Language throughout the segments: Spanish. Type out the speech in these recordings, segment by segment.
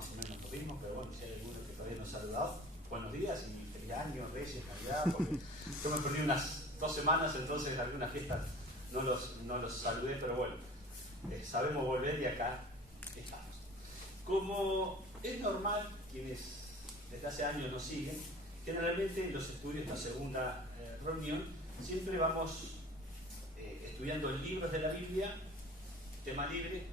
más o menos lo mismo, pero bueno, si hay alguno que todavía no ha saludado, buenos días y feliz año, Reyes, Navidad, porque yo me perdí unas 2 semanas, entonces en algunas fiestas no los saludé, pero bueno, sabemos volver y acá estamos. Como es normal, quienes desde hace años nos siguen, generalmente en los estudios, la segunda reunión, siempre vamos estudiando libros de la Biblia, tema libre,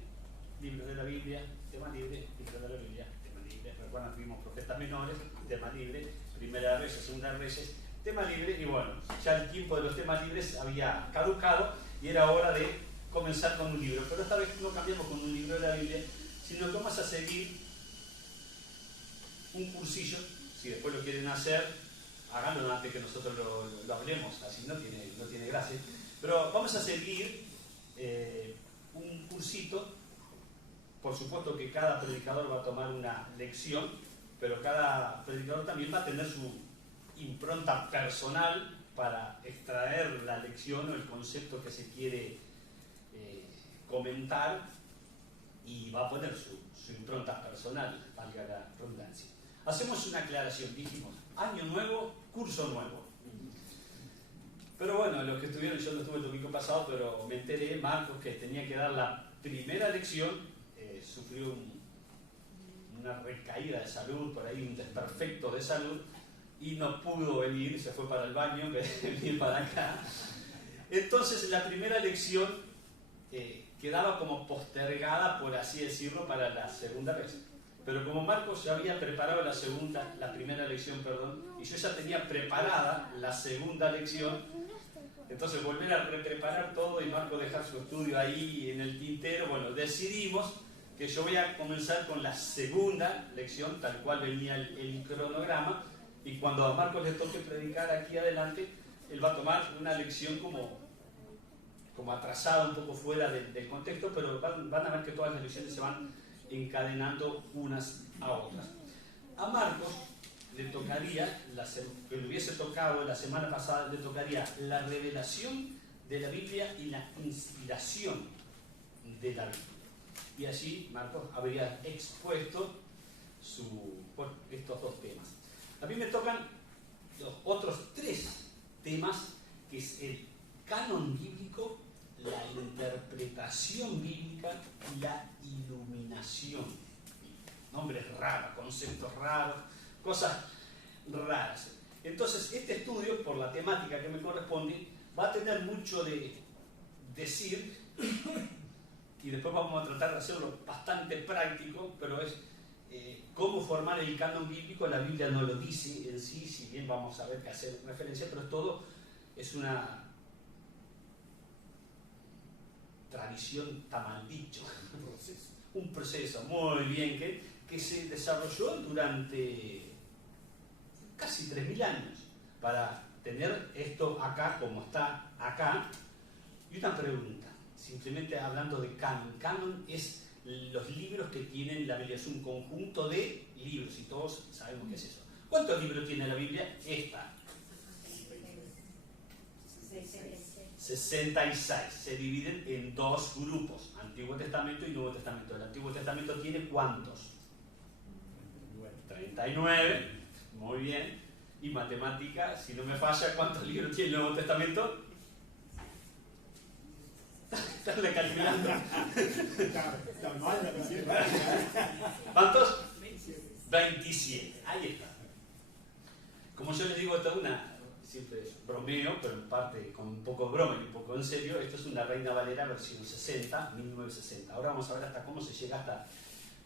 libros de la Biblia, tema libre, libros de la Biblia, tema libre. Recuerdan, tuvimos profetas menores, tema libre, primera de Reyes, segunda de Reyes, tema libre, y bueno, ya el tiempo de los temas libres había caducado y era hora de comenzar con un libro. Pero esta vez no cambiamos con un libro de la Biblia, sino que vamos a seguir un cursillo. Si después lo quieren hacer, háganlo antes que nosotros lo hablemos, así no tiene gracia. Pero vamos a seguir un cursito. Por supuesto que cada predicador va a tomar una lección, pero cada predicador también va a tener su impronta personal para extraer la lección o el concepto que se quiere comentar, y va a poner su impronta personal, valga la redundancia. Hacemos una aclaración, dijimos, año nuevo, curso nuevo. Pero bueno, los que estuvieron, yo no estuve el domingo pasado, pero me enteré, Marcos, que tenía que dar la primera lección, sufrió una recaída de salud, por ahí un desperfecto de salud, y no pudo venir, se fue para el baño, venir para acá. Entonces la primera lección quedaba como postergada, por así decirlo, para la segunda vez. Pero como Marcos ya había preparado la primera lección, y yo ya tenía preparada la segunda lección, entonces volver a preparar todo y Marcos dejar su estudio ahí en el tintero, bueno, decidimos que yo voy a comenzar con la segunda lección, tal cual venía el cronograma, y cuando a Marcos le toque predicar aquí adelante, él va a tomar una lección como atrasada, un poco fuera del contexto, pero van a ver que todas las lecciones se van encadenando unas a otras. A Marcos le tocaría, que le hubiese tocado la semana pasada, le tocaría la revelación de la Biblia y la inspiración de la Biblia. Y allí Marcos habría expuesto estos 2 temas. A mí me tocan los otros 3 temas, que es el canon bíblico, la interpretación bíblica y la iluminación. Nombres raros, conceptos raros, cosas raras. Entonces, este estudio, por la temática que me corresponde, va a tener mucho de decir, y después vamos a tratar de hacerlo bastante práctico, pero es cómo formar el canon bíblico. La Biblia no lo dice en sí, si bien vamos a ver que hacer referencia, pero todo es una tradición, está mal dicho, un proceso muy bien que se desarrolló durante casi 3.000 años para tener esto acá como está acá. Y una pregunta, simplemente hablando de canon. Canon es los libros que tienen la Biblia, es un conjunto de libros y todos sabemos qué es eso. ¿Cuántos libros tiene la Biblia? Esta. 66. Se dividen en 2 grupos, Antiguo Testamento y Nuevo Testamento. ¿El Antiguo Testamento tiene cuántos? 39. Muy bien. Y matemática, si no me falla, ¿cuántos libros tiene el Nuevo Testamento? Están calculando. ¿Cuántos? 27. Ahí está. Como yo les digo, esta es siempre es bromeo, pero en parte con un poco de broma y un poco en serio. Esto es una Reina Valera versión 60, 1960. Ahora vamos a ver hasta cómo se llega hasta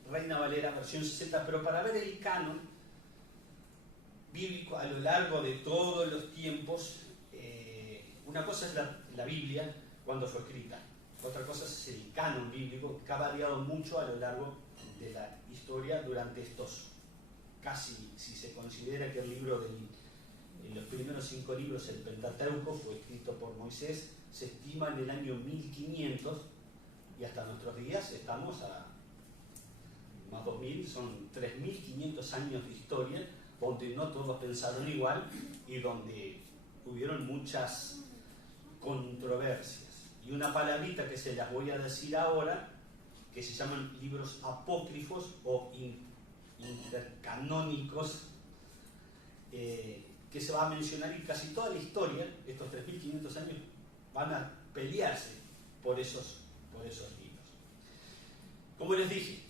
Reina Valera versión 60, pero para ver el canon bíblico a lo largo de todos los tiempos, una cosa es la Biblia cuando fue escrita, otra cosa es el canon bíblico, que ha variado mucho a lo largo de la historia durante estos casi, si se considera que el libro los primeros 5 libros, el Pentateuco, fue escrito por Moisés, se estima en el año 1500, y hasta nuestros días estamos a más 2000, son 3500 años de historia, donde no todos pensaron igual y donde hubieron muchas controversias. Y una palabrita que se las voy a decir ahora, que se llaman libros apócrifos o intercanónicos que se va a mencionar, y casi toda la historia, estos 3.500 años, van a pelearse por esos libros. Como les dije,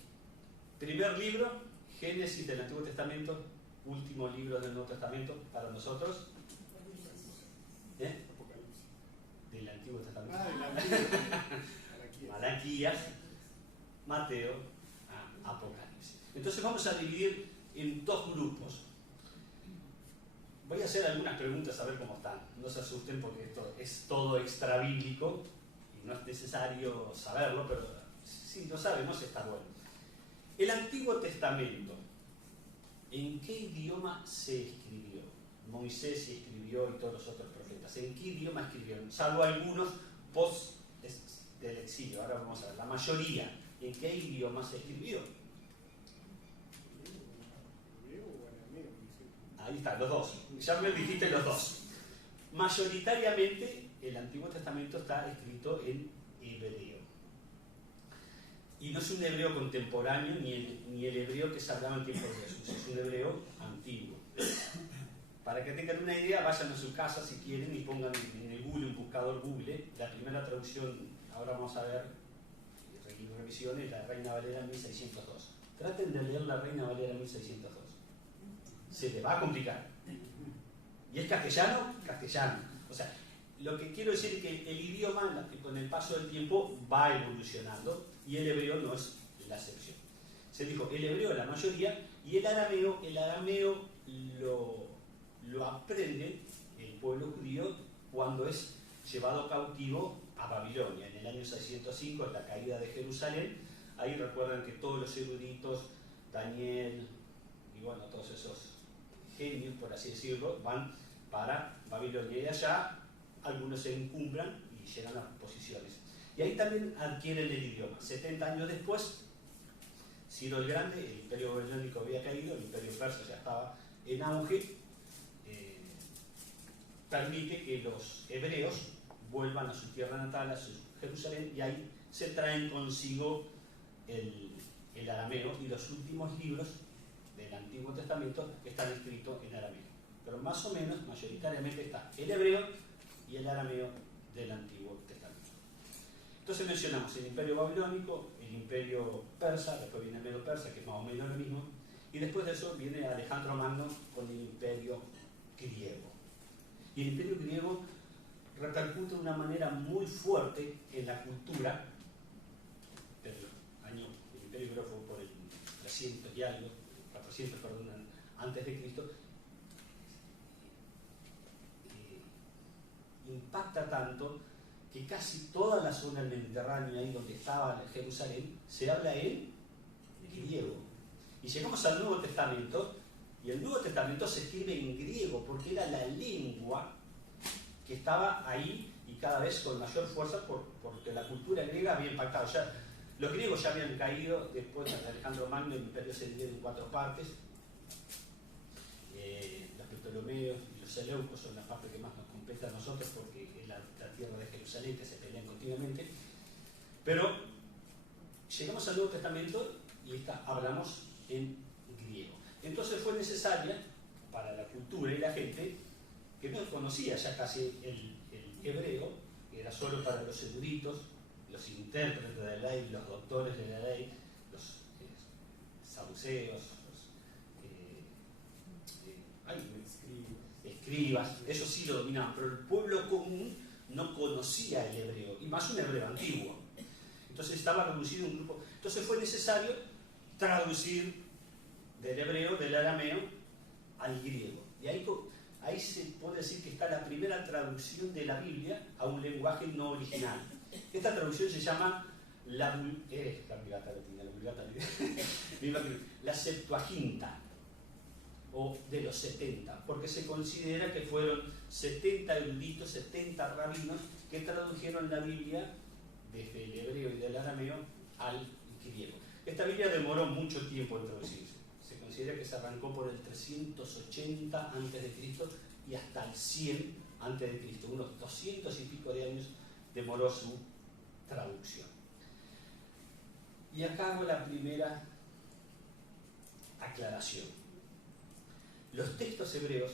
primer libro, Génesis del Antiguo Testamento, último libro del Nuevo Testamento para nosotros. Del Antiguo Testamento. Malaquías, Mateo, Apocalipsis. Entonces vamos a dividir en dos grupos. Voy a hacer algunas preguntas a ver cómo están. No se asusten porque esto es todo extrabíblico y no es necesario saberlo, pero si lo sabemos está bueno. El Antiguo Testamento, ¿en qué idioma se escribió? Moisés escribió y todos los otros profetas. ¿En qué idioma escribieron? Salvo algunos post del exilio. Ahora vamos a ver. La mayoría, ¿en qué idioma se escribió? Ahí están, los dos. Ya me dijiste los dos. Mayoritariamente, el Antiguo Testamento está escrito en hebreo. Y no es un hebreo contemporáneo, ni el hebreo que se hablaba en tiempo de Jesús. Es un hebreo antiguo. Para que tengan una idea, vayan a su casa si quieren y pongan en el Google, un buscador Google, la primera traducción, ahora vamos a ver, revisiones, la Reina Valera 1602. Traten de leer la Reina Valera 1602. Se les va a complicar. ¿Y es castellano? Castellano. O sea, lo que quiero decir es que el idioma, con el paso del tiempo, va evolucionando, y el hebreo no es la excepción. Se dijo el hebreo la mayoría, y el arameo lo aprende el pueblo judío cuando es llevado cautivo a Babilonia. En el año 605, en la caída de Jerusalén, ahí recuerdan que todos los eruditos, Daniel y bueno, todos esos genios, por así decirlo, van para Babilonia, y allá algunos se encumbran y llegan a posiciones. Y ahí también adquieren el idioma. 70 años después, Ciro el Grande, el imperio babilónico había caído, el imperio persa ya estaba en auge, permite que los hebreos vuelvan a su tierra natal, a su Jerusalén, y ahí se traen consigo el arameo, y los últimos libros del Antiguo Testamento están escritos en arameo. Pero más o menos, mayoritariamente está el hebreo y el arameo del Antiguo Testamento. Entonces mencionamos el imperio babilónico, el imperio persa, después viene el medo persa, que es más o menos lo mismo, y después de eso viene Alejandro Magno con el imperio griego. Y el imperio griego repercute de una manera muy fuerte en la cultura del año. El imperio griego fue por el 300 y algo, 400, perdón, antes de Cristo. Impacta tanto que casi toda la zona del Mediterráneo, ahí donde estaba Jerusalén, se habla en griego. Y llegamos al Nuevo Testamento, y el Nuevo Testamento se escribe en griego porque era la lengua que estaba ahí, y cada vez con mayor fuerza porque la cultura griega había impactado. Ya, los griegos ya habían caído después de Alejandro Magno, el imperio se divide en 4 partes. Los Ptolomeos y los Seleucos son las partes que más nos compete a nosotros porque es la tierra de Jerusalén, que se pelean continuamente. Pero llegamos al Nuevo Testamento y hablamos en griego. Entonces fue necesaria para la cultura y la gente que no conocía ya casi el hebreo, que era solo para los eruditos, los intérpretes de la ley, los doctores de la ley, los saduceos, escribas, ellos sí lo dominaban, pero el pueblo común no conocía el hebreo, y más un hebreo antiguo. Entonces estaba reducido un grupo. Entonces fue necesario traducir del hebreo, del arameo, al griego. Y ahí se puede decir que está la primera traducción de la Biblia a un lenguaje no original. Esta traducción se llama la Septuaginta, o de los 70, porque se considera que fueron 70 eruditos, 70 rabinos que tradujeron la Biblia desde el hebreo y del arameo al griego. Esta Biblia demoró mucho tiempo en traducirse. Se considera que se arrancó por el 380 a.C. y hasta el 100 a.C. Unos 200 y pico de años demoró su traducción. Y acá hago la primera aclaración. Los textos hebreos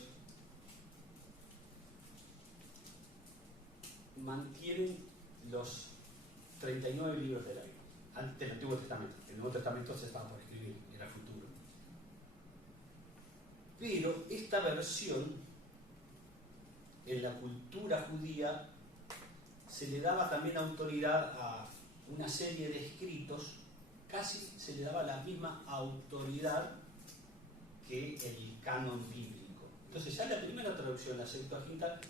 mantienen los 39 libros de la Biblia, antes del Antiguo Testamento. El Nuevo Testamento se estaba por escribir, era futuro. Pero esta versión, en la cultura judía, se le daba también autoridad a una serie de escritos, casi se le daba la misma autoridad que el canon bíblico. Entonces ya la primera traducción, la Septuaginta,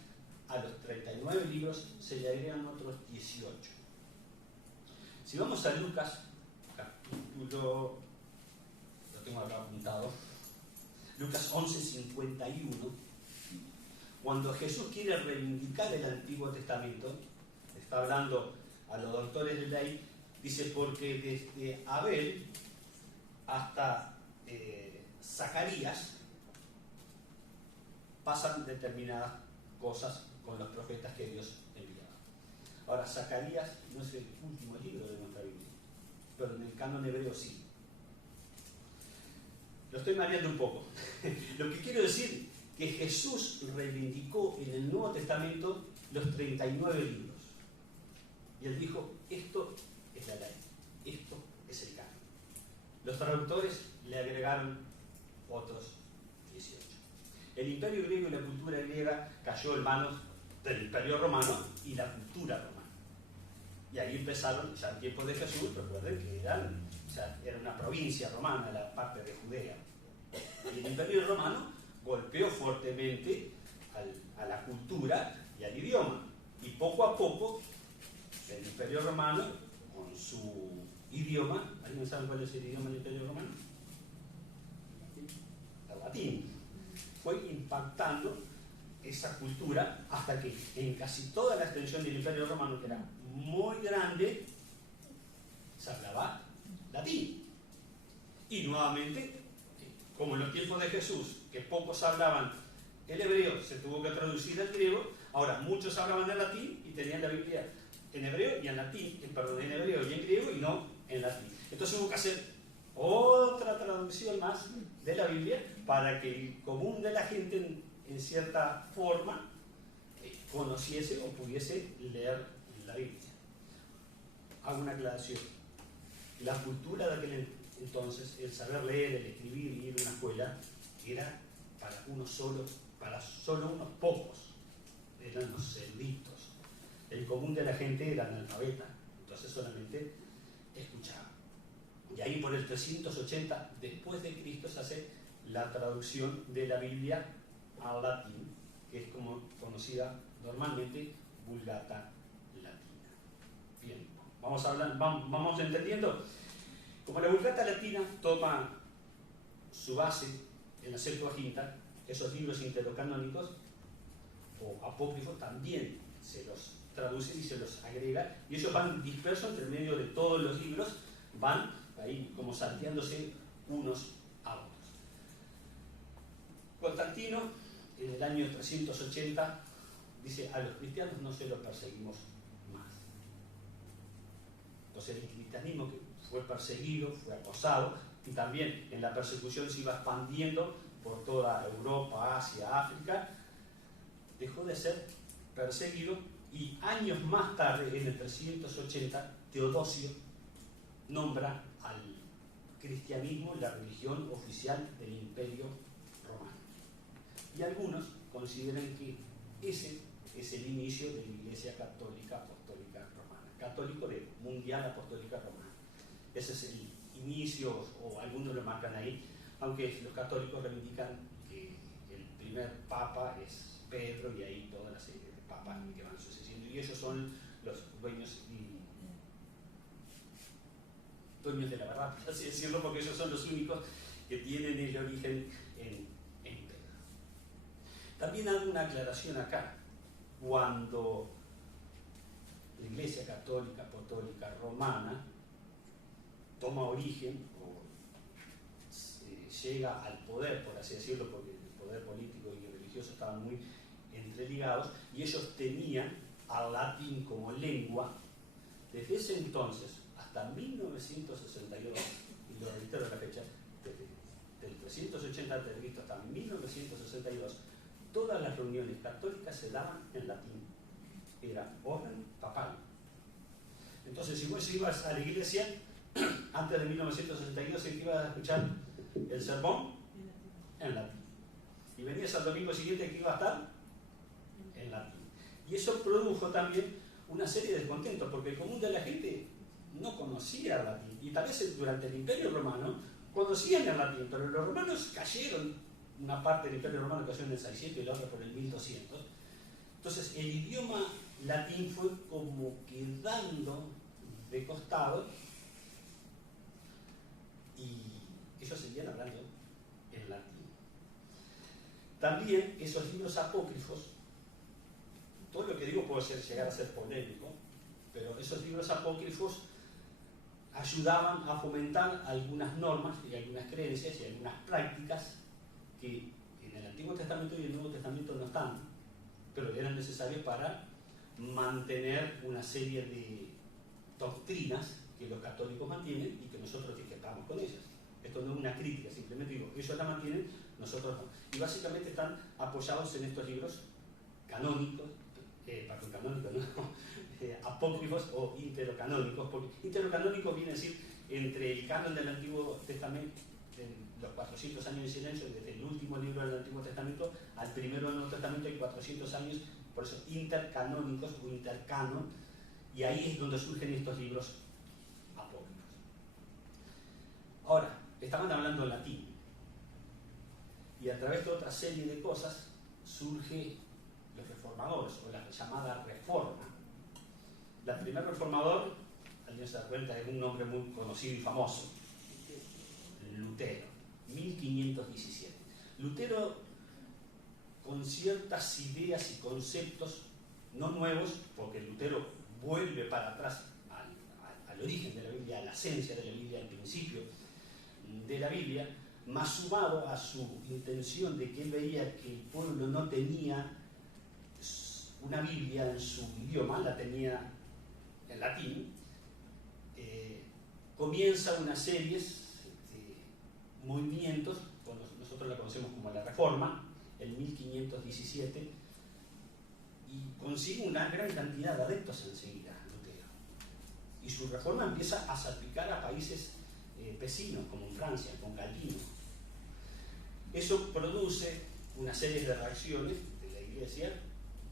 a los 39 libros se le agregan otros 18. Si vamos a Lucas, capítulo, lo tengo acá apuntado, Lucas 11:51, cuando Jesús quiere reivindicar el Antiguo Testamento, está hablando a los doctores de ley, dice, porque desde Abel hasta Zacarías pasan determinadas cosas con los profetas que Dios enviaba. Ahora, Zacarías no es el último libro de nuestra Biblia, pero en el canon hebreo sí. Lo estoy mareando un poco. Lo que quiero decir que Jesús reivindicó en el Nuevo Testamento los 39 libros. Y él dijo, esto es la ley, esto es el canon. Los traductores le agregaron otros 18. El imperio griego y la cultura griega cayó en manos del imperio romano y la cultura romana. Y ahí empezaron, ya en tiempos de Jesús, recuerden que era una provincia romana, la parte de Judea. Y el imperio romano golpeó fuertemente a la cultura y al idioma. Y poco a poco, el imperio romano, con su idioma, ¿alguien sabe cuál es el idioma del imperio romano? El latín. Fue impactando esa cultura hasta que en casi toda la extensión del imperio romano, que era muy grande, se hablaba latín. Y nuevamente, como en los tiempos de Jesús, que pocos hablaban el hebreo, se tuvo que traducir al griego. Ahora muchos hablaban el latín y tenían la Biblia en hebreo y en latín, perdón, en hebreo y en griego y no en latín. Entonces hubo que hacer otra traducción más de la Biblia para que el común de la gente en cierta forma conociese o pudiese leer la Biblia. Hago una aclaración. La cultura de aquel entonces, el saber leer, el escribir y ir a una escuela, era para para solo unos pocos. Eran los eruditos. El común de la gente era analfabeta, entonces solamente escuchaba. Y ahí por el 380 después de Cristo se hace la traducción de la Biblia al latín, que es como conocida normalmente Vulgata Latina. Bien, vamos entendiendo. Como la Vulgata Latina toma su base en la Septuaginta, esos libros intercanónicos o apócrifos también se los traduce y se los agrega, y ellos van dispersos entre medio de todos los libros, van ahí como salteándose unos a otros. Constantino, en el año 380, dice, a los cristianos no se los perseguimos más. Entonces el cristianismo, que fue perseguido, fue acosado, y también en la persecución se iba expandiendo por toda Europa, Asia, África, dejó de ser perseguido, y años más tarde, en el 380, Teodosio nombra al cristianismo la religión oficial del Imperio Romano. Y algunos consideran que ese es el inicio de la Iglesia Católica Apostólica Romana. Católico de Mundial Apostólica Romana. Ese es el inicio, o algunos lo marcan ahí, aunque los católicos reivindican que el primer papa es Pedro, y ahí toda la serie de papas que van sucediendo, y ellos son los dueños de la verdad, por así decirlo, porque ellos son los únicos que tienen el origen en Pedro. También hago una aclaración acá. Cuando la Iglesia Católica Apostólica Romana toma origen o llega al poder, por así decirlo, porque el poder político y religioso estaban muy entreligados, y ellos tenían al latín como lengua, desde ese entonces hasta 1962, y lo reitero la fecha, desde del 380 a.C. hasta 1962, todas las reuniones católicas se daban en latín. Era orden papal. Entonces, si vos ibas a la iglesia, antes de 1962, se iba a escuchar el sermón en latín. Y venías al domingo siguiente que iba a estar en latín. Y eso produjo también una serie de descontentos, porque el común de la gente no conocía el latín. Y tal vez durante el Imperio Romano conocían el latín, pero los romanos cayeron, una parte del Imperio Romano cayó en el 600 y la otra por el 1200. Entonces el idioma latín fue como quedando de costado y ellos seguían hablando en latín. También esos libros apócrifos, todo lo que digo puede llegar a ser polémico, pero esos libros apócrifos ayudaban a fomentar algunas normas y algunas creencias y algunas prácticas que en el Antiguo Testamento y el Nuevo Testamento no están, pero eran necesarios para mantener una serie de doctrinas que los católicos mantienen y que nosotros etiquetamos con ellas. Esto no es una crítica, simplemente digo, ellos la mantienen, nosotros no. Y básicamente están apoyados en estos libros canónicos, apócrifos o interocanónicos, porque interocanónico viene a decir entre el canon del Antiguo Testamento, los 400 años de silencio, desde el último libro del Antiguo Testamento al primero del Nuevo Testamento hay 400 años, por eso intercanónicos o intercanon, y ahí es donde surgen estos libros apócrifos. Ahora, estaban hablando latín, y a través de otra serie de cosas surge los reformadores, o la llamada reforma. El primer reformador, alguien se da cuenta, es un nombre muy conocido y famoso, Lutero, 1517. Lutero, con ciertas ideas y conceptos no nuevos, porque Lutero vuelve para atrás al origen de la Biblia, a la esencia de la Biblia, al principio de la Biblia, más sumado a su intención de que él veía que el pueblo no tenía una Biblia en su idioma, la tenía en latín, comienza una serie de movimientos, nosotros la conocemos como la Reforma, en 1517, y consigue una gran cantidad de adeptos enseguida, Lutero. Y su reforma empieza a salpicar a países vecinos, como en Francia, con Calvino. Eso produce una serie de reacciones de la Iglesia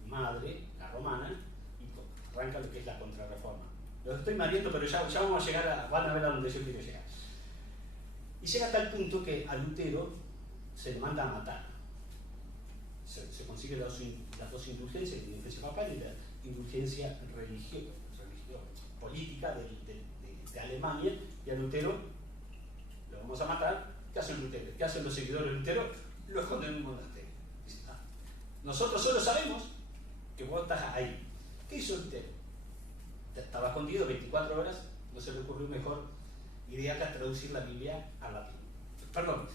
madre, la romana, y arranca lo que es la contrarreforma. Los estoy mareando, pero ya vamos a llegar van a ver a donde yo quiero llegar. Y llega a tal punto que a Lutero se le manda a matar. Se consigue las dos indulgencias, la indulgencia papal y la indulgencia política de Alemania, y a Lutero lo vamos a matar. ¿Qué hacen Lutero? ¿Qué hacen los seguidores de Lutero? Lo esconden en un monasterio. Nosotros solo sabemos que vos estás ahí. ¿Qué hizo Lutero? Estaba escondido 24 horas, no se le ocurrió mejor idea que traducir la Biblia al latín. Perdón,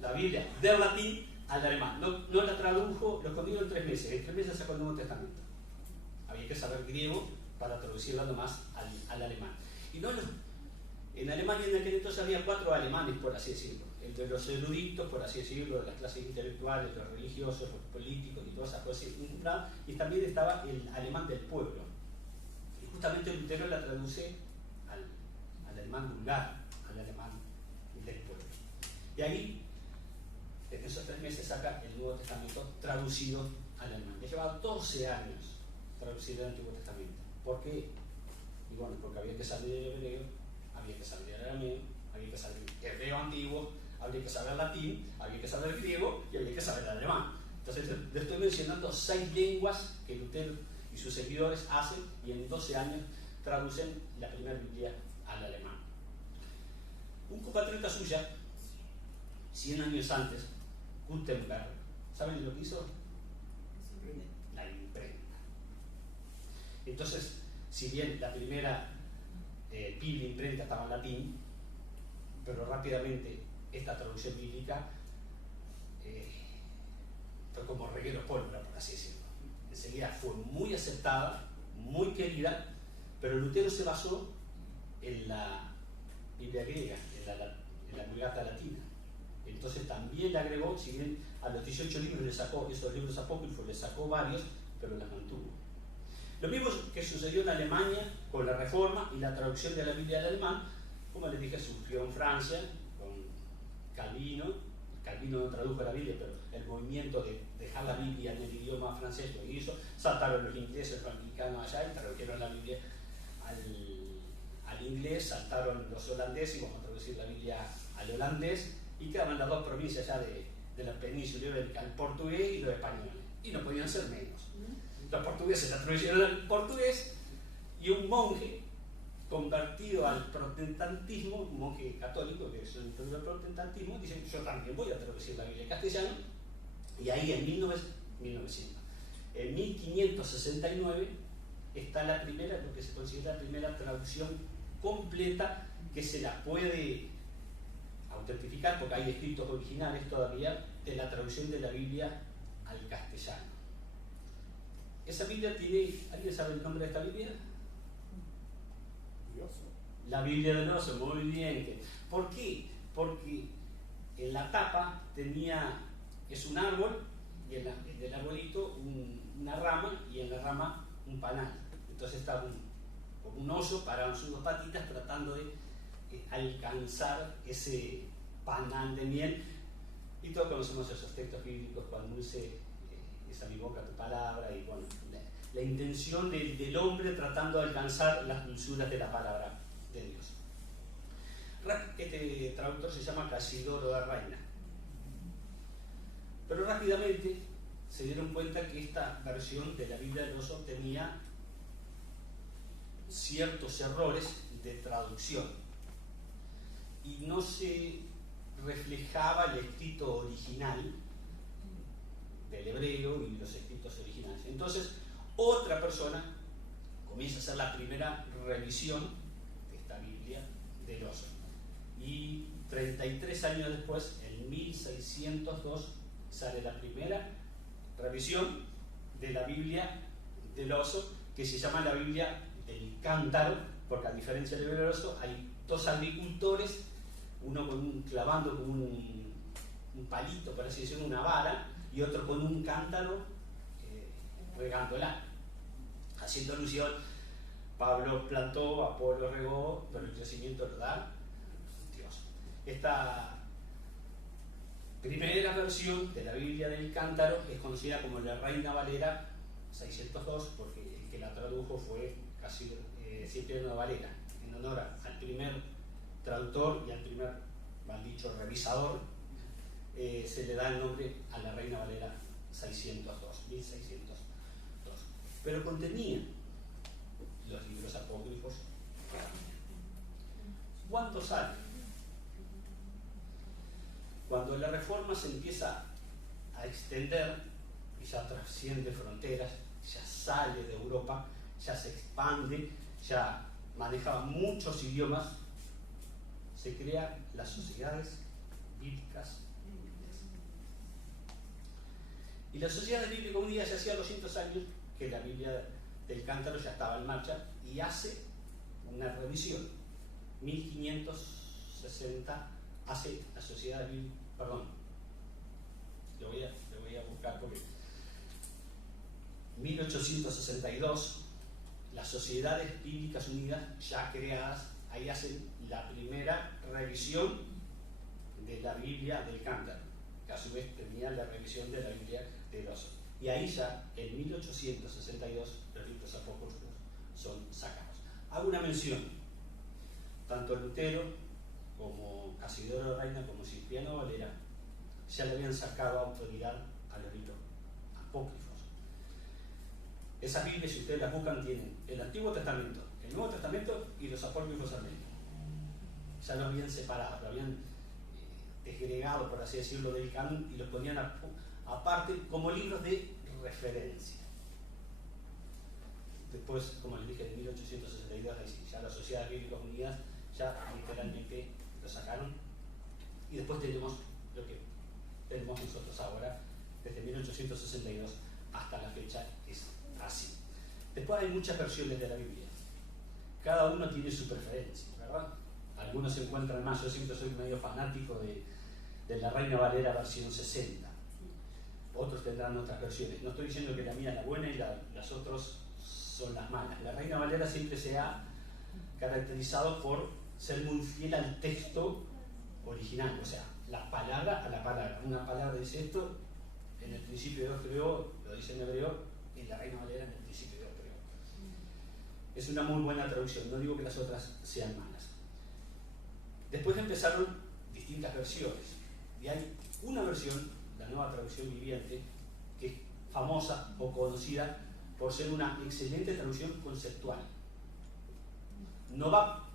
la Biblia del latín al alemán. No la tradujo, lo escondió en 3 meses. En 3 meses sacó el Nuevo Testamento. Había que saber griego para traducirla nomás al alemán. Y en Alemania en aquel entonces había 4 alemanes, por así decirlo. Entre los eruditos, por así decirlo, de las clases intelectuales, los religiosos, los políticos y todas esas cosas. Y también estaba el alemán del pueblo. Y justamente Lutero la traduce al alemán vulgar, al alemán del pueblo. Y ahí, en esos 3 meses, saca el Nuevo Testamento traducido al alemán. Le llevaba 12 años traducir el Antiguo Testamento. ¿Por qué? Y bueno, porque había que saber el hebreo, había que saber el arameo, había que saber el hebreo antiguo, había que saber latín, había que saber griego y había que saber el alemán. Entonces, le estoy mencionando 6 lenguas que Lutero y sus seguidores hacen, y en 12 años traducen la primera Biblia al alemán. Un compatriota suya, 100 años antes, Gutenberg, ¿saben lo que hizo? La imprenta. Entonces, si bien la primera Biblia imprenta estaba en latín, pero rápidamente esta traducción bíblica fue como reguero pólvora, por así decirlo. Enseguida fue muy aceptada, muy querida, pero Lutero se basó en la Biblia griega, en la Vulgata latina. Él Entonces también le agregó, si bien a los 18 libros le sacó, esos libros apócrifos le sacó varios, pero las mantuvo. Lo mismo que sucedió en Alemania con la Reforma y la traducción de la Biblia al alemán, como les dije, surgió en Francia con Calvino. Calvino no tradujo la Biblia, pero el movimiento de dejar la Biblia en el idioma francés lo hizo. Saltaron los ingleses, los americanos allá y tradujeron la Biblia al inglés, saltaron los holandeses y vamos a traducir la Biblia al holandés, y quedaban las dos provincias ya de la península ibérica, el portugués y los españoles, y no podían ser menos. Los portugueses la tradujeron al portugués, y un monje convertido al protestantismo, un monje católico que se introdujo al protestantismo, dice: yo también voy a traducir la Biblia en castellano. Y ahí en 1569 está la primera, lo que se considera la primera traducción completa, que se la puede autentificar porque hay escritos originales todavía, de la traducción de la Biblia al castellano. Esa Biblia tiene, ¿alguien sabe el nombre de esta Biblia? La Biblia del Oso, muy bien. ¿Por qué? Porque en la tapa es un árbol, y en el arbolito una rama, y en la rama un panal. Entonces está como un oso parado en sus dos patitas tratando de alcanzar ese panal de miel. Y todos conocemos esos textos bíblicos: cuando dulce es a mi boca tu palabra, y bueno, la intención del hombre tratando de alcanzar las dulzuras de la palabra de Dios. Este traductor se llama Casidoro de Reina, pero rápidamente se dieron cuenta que esta versión de la Biblia del Oso tenía ciertos errores de traducción y no se reflejaba el escrito original del hebreo y los escritos originales. Entonces otra persona comienza a hacer la primera revisión de esta Biblia del Oso, y 33 años después, en 1602, sale la primera revisión de la Biblia del Oso, que se llama la Biblia del Cántaro, porque a diferencia del Biblia del Oso hay dos agricultores, uno clavando con un palito, por así decirlo, una vara, y otro con un cántaro regándola, haciendo alusión: Pablo plantó, Apolo regó, pero el crecimiento lo da Dios. Esta primera versión de la Biblia del Cántaro es conocida como la Reina Valera 602, porque el que la tradujo fue Cipriano de Valera, en honor al primer traductor y al primer, mal dicho, revisador. Se le da el nombre a la Reina Valera 1602. Pero contenía los libros apócrifos. ¿Cuántos salen? Cuando la Reforma se empieza a extender y ya trasciende fronteras, ya sale de Europa, ya se expande, ya maneja muchos idiomas, se crean las sociedades bíblicas unidas. Y las sociedades bíblicas unidas se hacía 200 años que la Biblia del Cántaro ya estaba en marcha, y hace una revisión. 1560 hace la sociedad bíblica, perdón, lo voy a buscar porque 1862 las sociedades bíblicas unidas ya creadas, ahí hacen la primera revisión de la Biblia del Cántaro, que a su vez tenía la revisión de la Biblia del Oso. Y ahí ya, en 1862, los libros apócrifos son sacados. Hago una mención: tanto Lutero como Casidoro de Reina como Cipriano de Valera ya le habían sacado autoridad a los libros apócrifos. Esas Biblias, si ustedes las buscan, tienen el Antiguo Testamento, el Nuevo Testamento y los apócrifos al medio. Ya lo habían separado, lo habían desgregado, por así decirlo, del canon, y los ponían aparte como libros de referencia. Después, como les dije, en 1862, ya las Sociedades Bíblicas Unidas ya literalmente lo sacaron, y después tenemos lo que tenemos nosotros ahora, desde 1862 hasta la fecha, es así. Después hay muchas versiones de la Biblia, cada uno tiene su preferencia, ¿verdad? Algunos se encuentran más, yo siempre soy medio fanático de de la Reina Valera versión 60. Otros tendrán otras versiones. No estoy diciendo que la mía es la buena y las otras son las malas. La Reina Valera siempre se ha caracterizado por ser muy fiel al texto original, o sea, la palabra a la palabra. Una palabra dice esto, en el principio Dios creó, lo dice en hebreo, y la Reina Valera en el principio Dios creó. Es una muy buena traducción, no digo que las otras sean malas. Después empezaron distintas versiones, y hay una versión, la Nueva Traducción Viviente, que es famosa o conocida por ser una excelente traducción conceptual. No va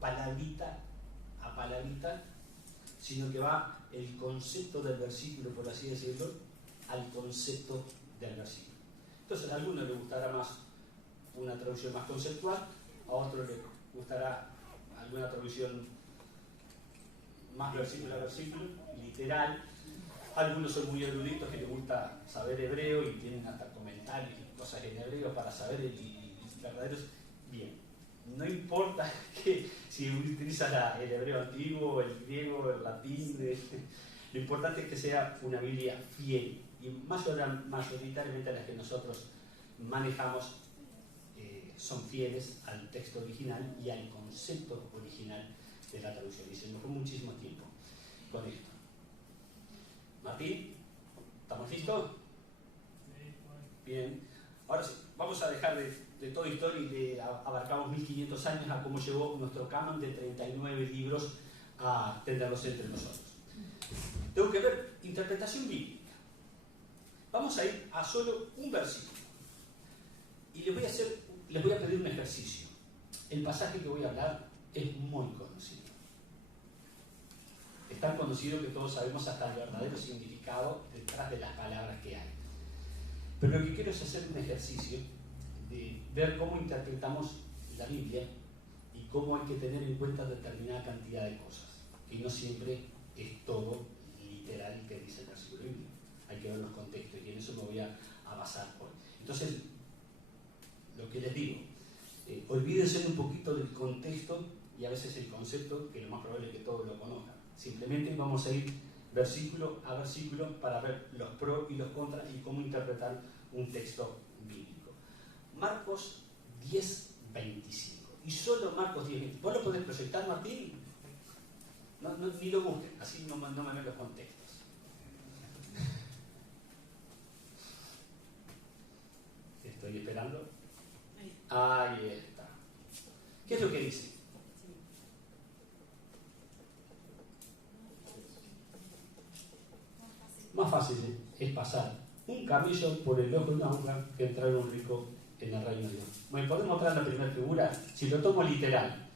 palabrita a palabrita, sino que va el concepto del versículo, por así decirlo, al concepto del versículo. Entonces a algunos les gustará más una traducción más conceptual, a otros les gustará alguna traducción más versículo a versículo, literal. Algunos son muy eruditos que les gusta saber hebreo y tienen hasta comentarios y cosas en hebreo para saber el verdadero. Bien, no importa que si utilizas el hebreo antiguo, el griego, el latín, lo importante es que sea una Biblia fiel, y mayoritariamente las que nosotros manejamos son fieles al texto original y al concepto original de la traducción. Y se nos fue muchísimo tiempo con esto. Martín, ¿estamos listos? Bien. Ahora sí, vamos a dejar de toda historia y abarcamos 1500 años a cómo llegó nuestro canon de 39 libros a tenerlos entre nosotros. Tengo que ver interpretación bíblica. Vamos a ir a solo un versículo. Y les voy a pedir un ejercicio. El pasaje que voy a hablar es muy conocido. Es tan conocido que todos sabemos hasta el verdadero significado detrás de las palabras que hay. Pero lo que quiero es hacer un ejercicio de ver cómo interpretamos la Biblia y cómo hay que tener en cuenta determinada cantidad de cosas. Y no siempre es todo literal que dice el versículo bíblico. Hay que ver los contextos y en eso me voy a basar hoy. Entonces, lo que les digo, olvídense un poquito del contexto y a veces el concepto, que lo más probable es que todos lo conozcan. Simplemente vamos a ir versículo a versículo para ver los pros y los contras y cómo interpretar un texto bíblico. Marcos 10:25. Y solo Marcos 10:25. ¿Vos lo podés proyectar, Martín? No, ni lo busquen, así no me ven los contextos. Estoy esperando. Ahí está. ¿Qué es lo que dice? Más fácil es pasar un camello por el ojo de una aguja que entrar un rico en el reino de Dios. ¿Me podemos mostrar la primera figura? Si lo tomo literal.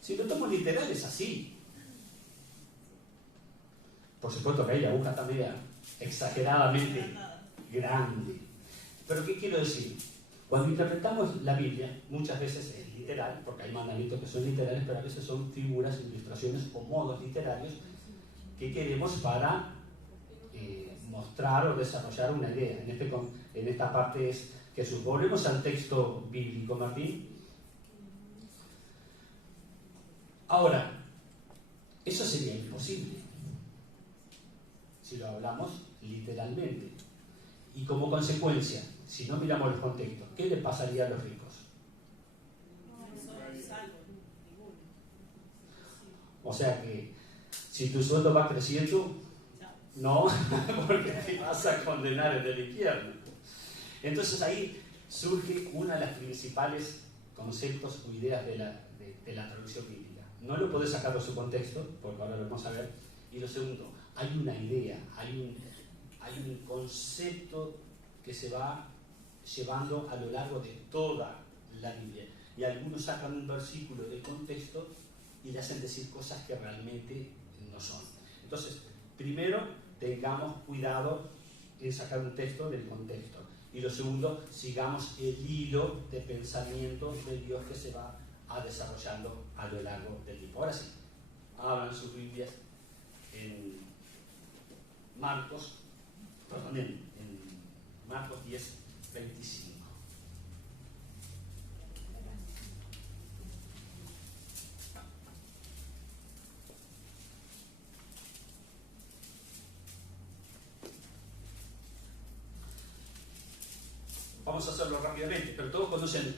Si lo tomo literal es así. Por supuesto que hay agujas también exageradamente grande. Pero ¿qué quiero decir? Cuando interpretamos la Biblia, muchas veces es literal, porque hay mandamientos que son literales, pero a veces son figuras, ilustraciones o modos literarios que queremos para mostrar o desarrollar una idea. En esta parte es Jesús. Volvemos al texto bíblico, Martín. Ahora, eso sería imposible si lo hablamos literalmente. Y como consecuencia, si no miramos los contextos, ¿qué le pasaría a los ricos? O sea que si tu sueldo va creciendo, no, porque te vas a condenar en el infierno. Entonces ahí surge una de las principales conceptos o ideas de la traducción bíblica. No lo podés sacar de su contexto, porque ahora lo vamos a ver. Y lo segundo, hay una idea, hay un concepto que se va llevando a lo largo de toda la Biblia. Y algunos sacan un versículo del contexto y le hacen decir cosas que realmente no son. Entonces, primero, tengamos cuidado en sacar un texto del contexto. Y lo segundo, sigamos el hilo de pensamiento de Dios que se va desarrollando a lo largo del tiempo. Ahora sí, abran sus Biblias en Marcos 10:25. vamos a hacerlo rápidamente, pero todos conocen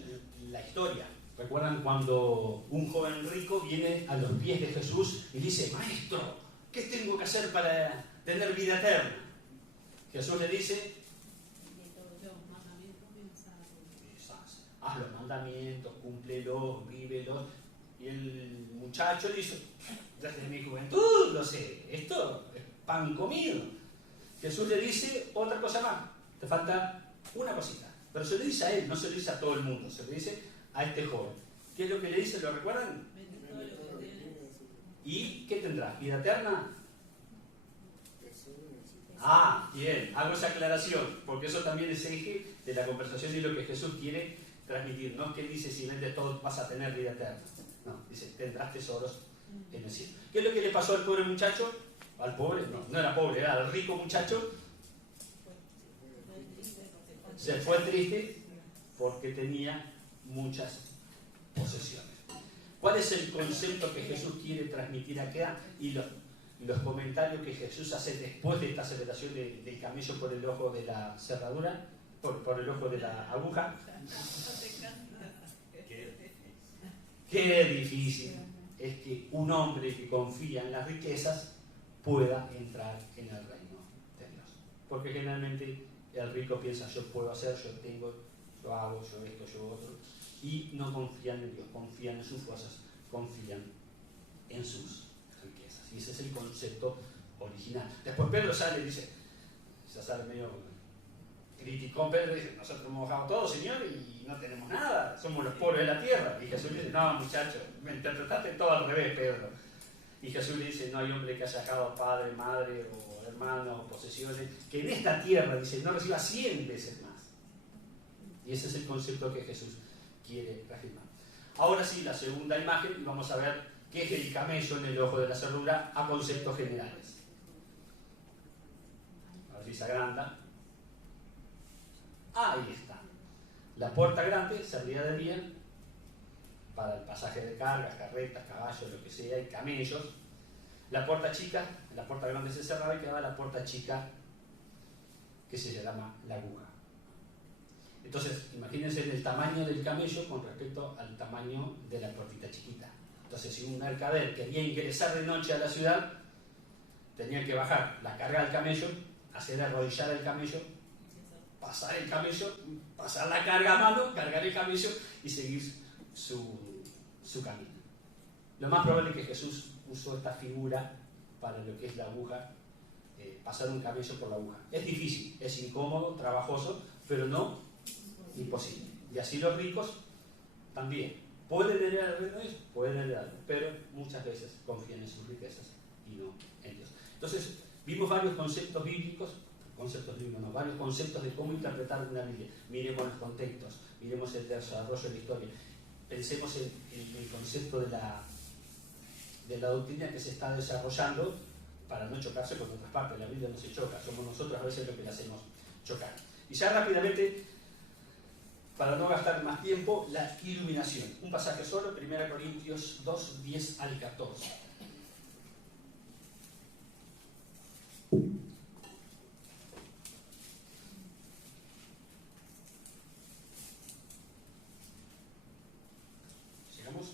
la historia. ¿Recuerdan cuando un joven rico viene a los pies de Jesús y dice, Maestro, ¿qué tengo que hacer para tener vida eterna? Jesús le dice, haz los mandamientos, cúmplelos, vívelos. Y el muchacho le dice, desde mi juventud lo sé, esto es pan comido. Jesús le dice otra cosa más, te falta una cosita. Pero se lo dice a él, no se lo dice a todo el mundo, se lo dice a este joven. ¿Qué es lo que le dice? ¿Lo recuerdan? ¿Y qué tendrás? ¿Vida eterna? Ah, bien, hago esa aclaración, porque eso también es eje de la conversación y lo que Jesús quiere transmitir. No es que dice, si vendes todo vas a tener vida eterna. No, dice, tendrás tesoros en el cielo. ¿Qué es lo que le pasó al pobre muchacho? Al pobre, no era pobre, era al rico muchacho. Se fue triste porque tenía muchas posesiones. ¿Cuál es el concepto que Jesús quiere transmitir acá? Y los comentarios que Jesús hace después de esta aceleración del camello por el ojo de la cerradura, por el ojo de la aguja. Qué difícil es que un hombre que confía en las riquezas pueda entrar en el reino de Dios. Porque generalmente el rico piensa, yo puedo hacer, yo tengo, yo hago, yo esto, yo otro, y no confían en Dios, confían en sus cosas, confían en sus riquezas. Y ese es el concepto original. Después Pedro sale y dice, ya sale medio criticón, Pedro dice, nosotros hemos bajado todo, Señor, y no tenemos nada, somos los pobres de la tierra. Y Jesús dice, no, muchacho, me interpretaste todo al revés, Pedro. Y Jesús le dice, no hay hombre que haya dejado padre, madre, o hermano, o posesiones, que en esta tierra, dice, no reciba 100 veces más. Y ese es el concepto que Jesús quiere reafirmar. Ahora sí, la segunda imagen, y vamos a ver qué es el camello en el ojo de la cerradura a conceptos generales. A ver si se agranda. Ahí está. La puerta grande servía de día para el pasaje de cargas, carretas, caballos, lo que sea, y camellos. La puerta chica, la puerta grande se cerraba y quedaba la puerta chica que se llama la aguja. Entonces, imagínense el tamaño del camello con respecto al tamaño de la puertita chiquita. Entonces, si un mercader quería ingresar de noche a la ciudad, tenía que bajar la carga del camello, hacer arrodillar el camello, pasar el camello, pasar la carga a mano, cargar el camello y seguir su camino. Lo más probable es que Jesús usó esta figura para lo que es la aguja, pasar un camello por la aguja. Es difícil, es incómodo, trabajoso, pero no imposible. Y así los ricos también pueden heredar el reino de Dios, pueden heredarlo, pero muchas veces confían en sus riquezas y no en Dios. Entonces, vimos varios conceptos bíblicos, varios conceptos de cómo interpretar una Biblia. Miremos los contextos, miremos el desarrollo de la historia, pensemos en el concepto de la doctrina que se está desarrollando para no chocarse con otras partes. La Biblia no se choca, somos nosotros a veces los que la hacemos chocar. Y ya rápidamente, para no gastar más tiempo, la iluminación. Un pasaje solo, 1 Corintios 2, 10 al 14. ¿Llegamos?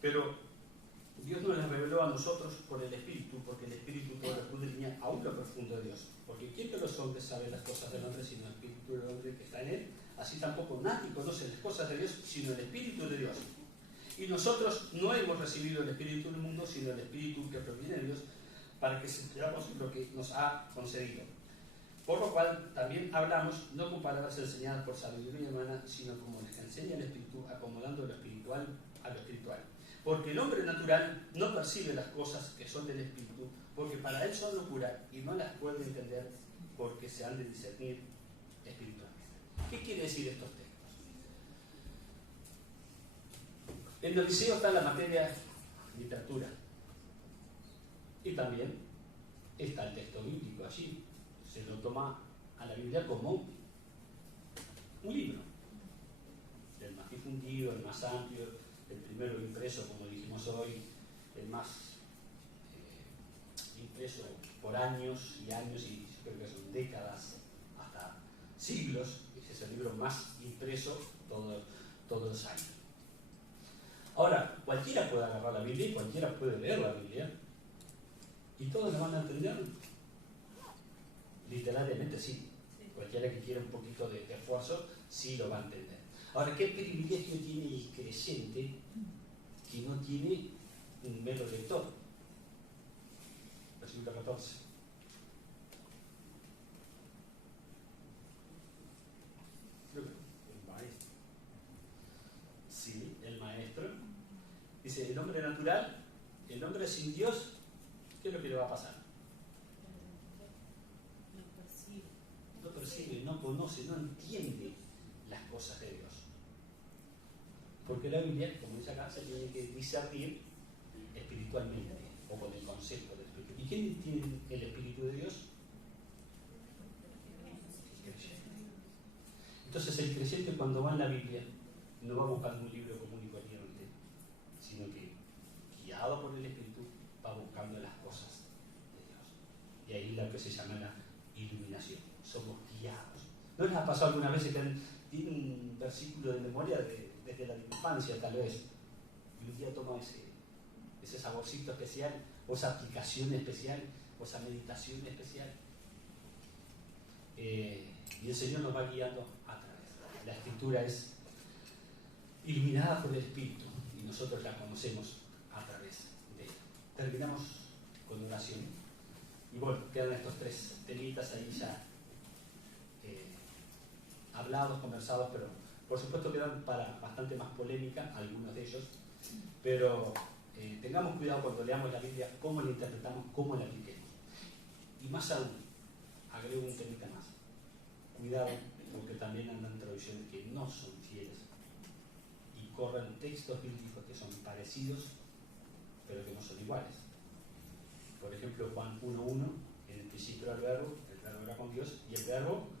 Pero Dios nos las reveló a nosotros por el Espíritu, porque el Espíritu todo lo escudriña aún lo profundo de Dios. Porque ¿quién de los hombres sabe las cosas del hombre sino el Espíritu del hombre que está en él? Así tampoco nadie conoce las cosas de Dios sino el Espíritu de Dios. Y nosotros no hemos recibido el Espíritu del mundo sino el Espíritu que proviene de Dios, para que sepamos lo que nos ha concedido. Por lo cual también hablamos no con palabras enseñadas por sabiduría humana, sino como les enseña el Espíritu, acomodando lo espiritual a lo espiritual. Porque el hombre natural no percibe las cosas que son del Espíritu, porque para él son locura y no las puede entender porque se han de discernir espiritualmente. ¿Qué quiere decir estos textos? En el liceo está la materia literatura y también está el texto bíblico allí. Se lo toma a la Biblia como un libro, el más difundido, el más amplio, el primero impreso, como dijimos hoy, el más impreso por años y años, y yo creo que son décadas, hasta siglos, ese es el libro más impreso todos los años. Ahora, cualquiera puede agarrar la Biblia y cualquiera puede leer la Biblia. ¿Y todos la van a entender? Literalmente sí. Cualquiera que quiera un poquito de esfuerzo, sí lo va a entender. Ahora, ¿qué privilegio tiene el creyente que no tiene un mero lector? Versículo 14. El maestro. Sí, el maestro. Dice, el hombre natural, el hombre sin Dios, ¿qué es lo que le va a pasar? No percibe, no conoce, no entiende las cosas de Dios. Porque la Biblia, como dice acá, se tiene que discernir espiritualmente o con el concepto del Espíritu. ¿Y quién tiene el Espíritu de Dios? El creyente. Entonces el creyente cuando va en la Biblia no va buscando un libro común y corriente, sino que guiado por el Espíritu va buscando las cosas de Dios. Y ahí es lo que se llama la iluminación. Somos guiados. ¿No les ha pasado alguna vez que tienen un versículo de memoria desde la infancia tal vez? Y un día toma ese saborcito especial, o esa aplicación especial, o esa meditación especial. Y el Señor nos va guiando a través. La Escritura es iluminada por el Espíritu y nosotros la conocemos a través de ella. Terminamos con oración. Y bueno, quedan estos tres temitas ahí ya hablados, conversados, pero por supuesto quedan para bastante más polémica algunos de ellos. Pero tengamos cuidado cuando leamos la Biblia, cómo la interpretamos, cómo la apliquemos. Y más aún, agrego un temita más. Cuidado, porque también andan traducciones que no son fieles y corren textos bíblicos que son parecidos, pero que no son iguales. Por ejemplo, Juan 1:1, en el principio era el verbo era con Dios, y el verbo